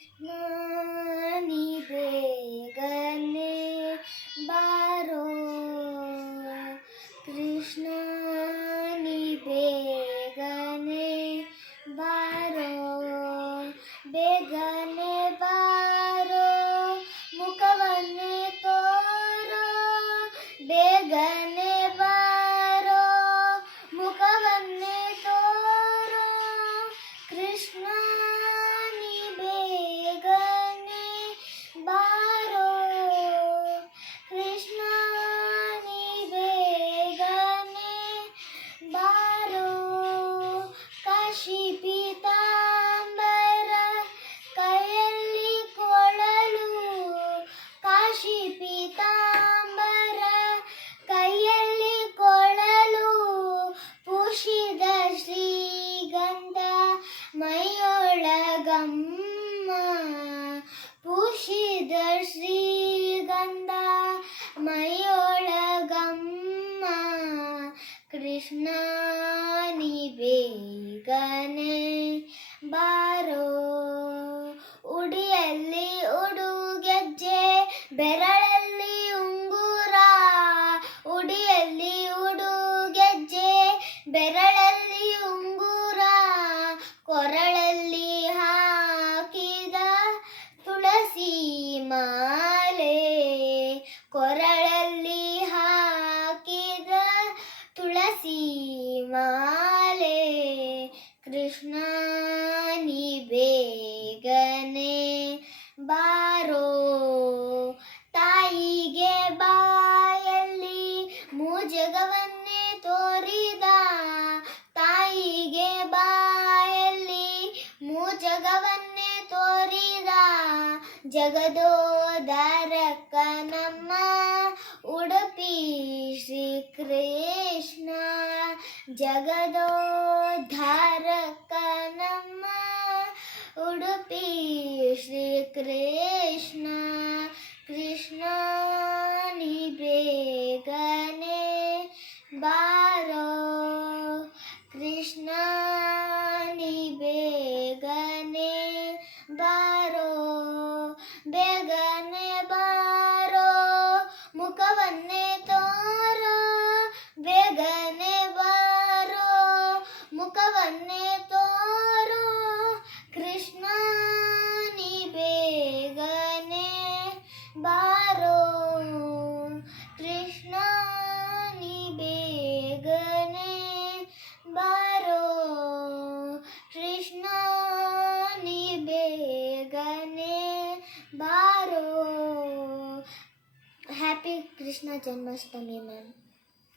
ನಾನಿ ಬೇಗನೆ ಬಾರೋ ಕೃಷ್ಣ ನೀ ಬೇಗನೆ ಬಾರೋ ಬೇಗನೆ ಬಾರೋ ಮುಖವನ್ನೇ ತೋರೋ ಬೇಗನೆ ಬಾರೋ ಮುಖವನ್ನೇ ತೋರೋ ಕೃಷ್ಣ ನೀ ಬೇಗನೆ ಬಾರೋ ಕೃಷ್ಣ ನೀ ಬೇಗನೆ ಬಾರೋ ಕಾಶಿ ಪೀತಾಂಬರ ಕೈಯಲ್ಲಿ ಕೊಳಲು ಕಾಶಿ ಪೀತಾಂಬರ ಕೈಯಲ್ಲಿ ಕೊಳಲು ಪುಷಿದ ಶ್ರೀಗಂಧ ಮೈಯೊಳಗಮ್ಮ ಪುಷಿದ ಶ್ರೀಗಂಧ ಮೈಯೊಳಗಮ್ಮ ಕೃಷ್ಣ ನೀ ಬೇಗನೆ ಬಾರೋ ಉಡಿಯಲ್ಲಿ ಉಡುಗೆಜ್ಜೆ ಬೆರಳಲ್ಲಿ ಉಂಗುರ ಉಡಿಯಲ್ಲಿ ಉಡುಗೆಜ್ಜೆ ಬೆರಳಲ್ಲಿ ಉಂಗುರ ಕೊರಳಲ್ಲಿ ಹಾಕಿದ ತುಳಸಿ ಮಾಲೆ ಕೊರಳಲ್ಲಿ ಹಾಕಿದ ತುಳಸಿ ಮಾಲೆ ಕೃಷ್ಣ ನೀ ಬೇಗನೆ ಬಾರೋ ತಾಯಿಗೆ ಬಾಯಲ್ಲಿ ಮೂಜಗವನ್ನೇ ತೋರಿದ ತಾಯಿಗೆ ಬಾಯಲ್ಲಿ ಮೂಜಗವನ್ನೇ ತೋರಿದ ಜಗದೋದಾರಕ ನಮ್ಮ ಉಡುಪಿ ಶ್ರೀಕೃಷ್ಣ ಜಗದೋದ್ಧಾರಕ ನಮ್ಮ ಉಡುಪಿ ಶ್ರೀಕೃಷ್ಣ ಕೃಷ್ಣ ನೀ ಬೇಗನೆ ಬಾರೋ ಕೃಷ್ಣ ನೀ ಬೇಗನೆ ಬಾರೋ ಬೇಗನೆ ಬಾರೋ ಮುಖವನ್ನೇ ತೋರೋ ಬೇಗನೆ ಬಾರೋ ಮುಖವನ್ನೇ ತೋರೋ ಕೃಷ್ಣ ನೀ ಬೇಗನೆ ಬಾರೋ ಕೃಷ್ಣ ನೀ ಬೇಗನೆ ಬಾರೋ ಕೃಷ್ಣ ನೀ ಬೇಗನೆ ಬಾರೋ ಹ್ಯಾಪಿ ಕೃಷ್ಣ ಜನ್ಮಾಷ್ಟಮಿ ಮ್ಯಾಮ್.